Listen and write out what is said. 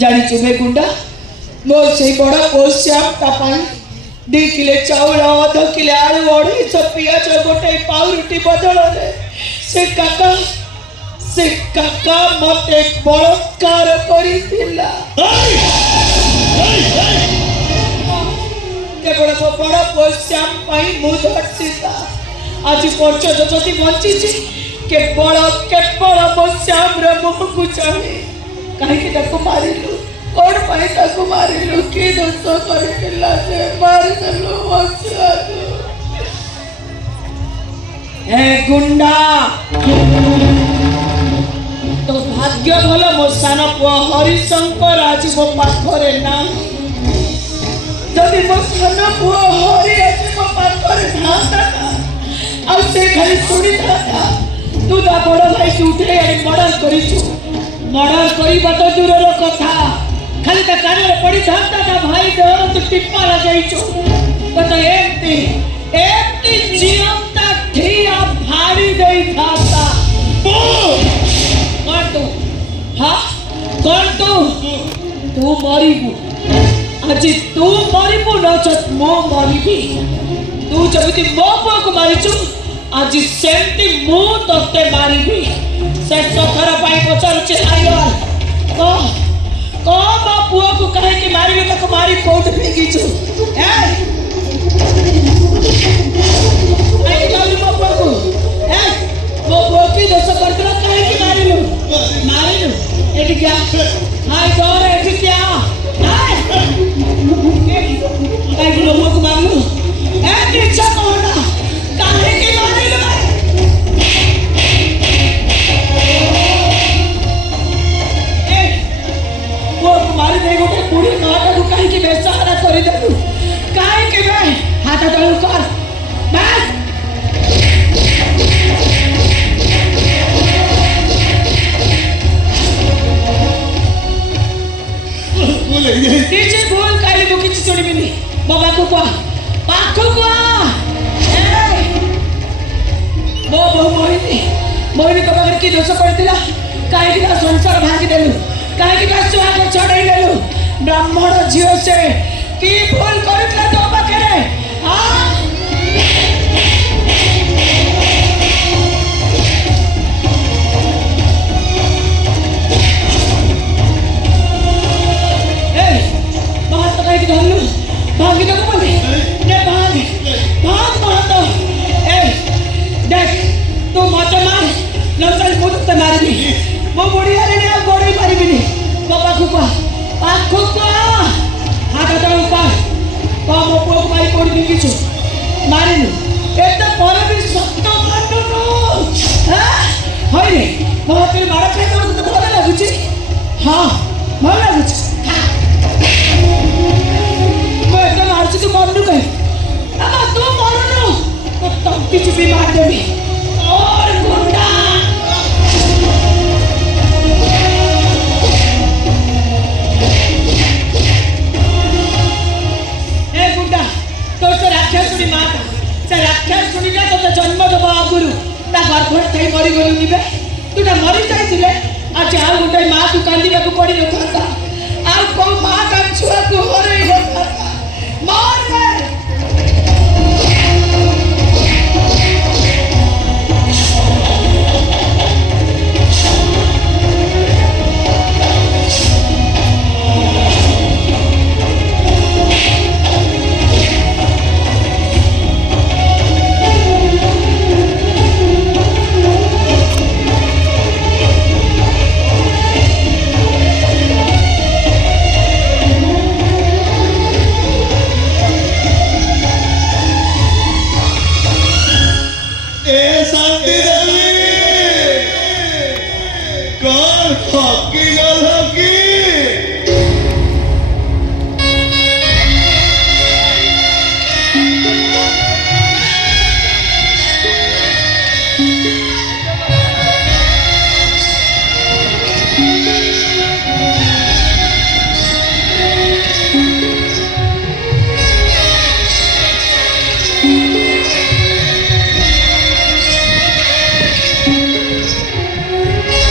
जानी चुमे गुंडा मोर से बड़ा पोस्याम तापाई 2 किलो चाउल 2 किलो आलू 250 पियाज गोटे पाउरुटी बदल से काका मते बलात्कार करिथिला केवल मो बड़ा पोस्याम पाई मु धरसीता आज पर्यटन जदि बंची केवल पोस्याम रे मुह को चाहे कहीं मारिलु कौन पाई मारिलु कि दोष करथिला से मारिदेलु ए गुंडा तो भाग्य भल मो सान पुआ हरिशंकर आज मो पाखरे ना जदि मो सान पुआ हरि आज मो पाखरे था आ से खाली सुनी था तू दा बड़ भाई की उठे मर्डर करिछु मर्डर करिबा तो दूरर कथा खाली ता कान रे पड़ी थाता ता भाई देहर तू टिप्पा लगाइछु तो एमती जीवता ठिया भारी देई थाता कौन तू हाँ कौन तू मरिबू आज तू मरिबू नचत मो मरिबी तू जब मो पुआ को मारिचु आज सेमती मु तोते मारिबी शेष थर पाई पचारुचे आइल को मो पुआ को कहे कि मारिबी ताको मारी कोट फेंकीचु ए आई जाऊ मो पुआ को ए मो पुआ की दोष करतला कहे कि मारिलु एटी क्या हाय डोर एटी क्या हाय काई को मो को मारलु ए इच्छा कोना काहे कि मारिलु ए वो मारी दे गोटे पूरी नाटा को काहे कि बेसहारा करि देलु काहे कि बे हाथ तळु कर बस नीचे बोल काली मुखी चोड़ी बिनी बाबा को पाखो को ए मो बहु मोहिनी तो बागर की दोष करतिला काहे कि संसार भांगी देलु काहे कि सुहा को छड़ाई देलु ब्राह्मण झियो से की भूल करतला तो पाखरे हां भागी तो बोले ने भाग तो ए देख तू मत मार लंचल मुझ ते मारबी वो बुढ़िया रे ने गोड़ी मारबी नी बाबा को हाथ तो ऊपर तो मो को मारी कोड़ी दी किछु मारिनु एते पर भी सत्य काटु नो हां होय रे मो तेरे मारा खाइ तो भल लागुची हां भल लागुची तू मरनु कहीं अब तू मरनु तो तंती चुपी मार देबी और गुंडा ए गुंडा तो से राक्षसुनी माता से राक्षसुनी ना तो जन्म दबा गुरु ता गर्भ थई मरी गलु निबे तू ना मरी जाइथिले आज आ गुंडा मां तू कांदीबा को पड़ी नथाता आ को मां का छुआ को हरई नथाता मार शांति देवी कौन